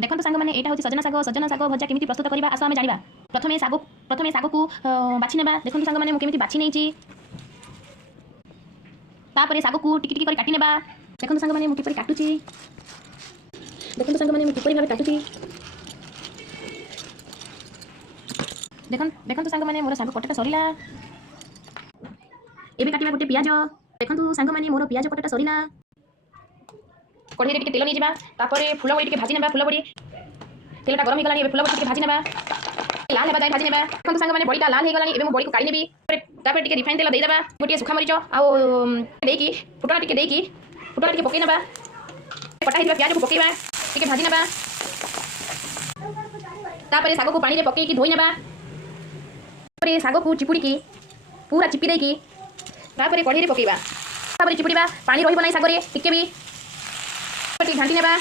देखो सांग मैंने यहाँ हूँ सजना शाग भजा केमी प्रस्तुत करवा आस आम जाना। प्रथमे शाग को बाछि नेबा। देखो सांग मैंने मुझे बाछि नहीं शाग को टिकी टिकी काटी नेबा। देखो सांग मैंने मुझे काटुची। देखो सांग मैंने मुझे भाव काटुची। देखो सांग मैंने मोर शाग कटाटा सरला। एबे काटिबा गोटे पियाज। देखो सांग मैंने मोर पियाज कटाटा सरला। कढ़ई रे तेल नहीं जावा। तापरे फूल बड़ी टिके भाजी नेबा। फूल बड़ी तेलटा गरम हो गलानी। एबे फूल बड़ी टिके भाजी नेबा। लाल हेबा जाय भाजी नेबा। देखो सांग मैंने बड़ीटा लाल हो गलानी। एबे मो बड़ी को काढी नेबी। तापरे टिके रिफाइन तेल देई देबा। गोटे सुखा मरीच आउ देकी फुटना टिके पकई नेबा। कटा हिबा प्याज को पकईबा टिके भाजी नेबा। तापरे शाग को पानी रे पकई की धोई नेबा। तापरे शाग को चिपुड़ी की पूरा चिपी देकी तापरे कढ़ई रे पकईबा। तापरे चिपुड़ीबा पानी रहिबो नै शाग रे टिके भी घाटी नेबा।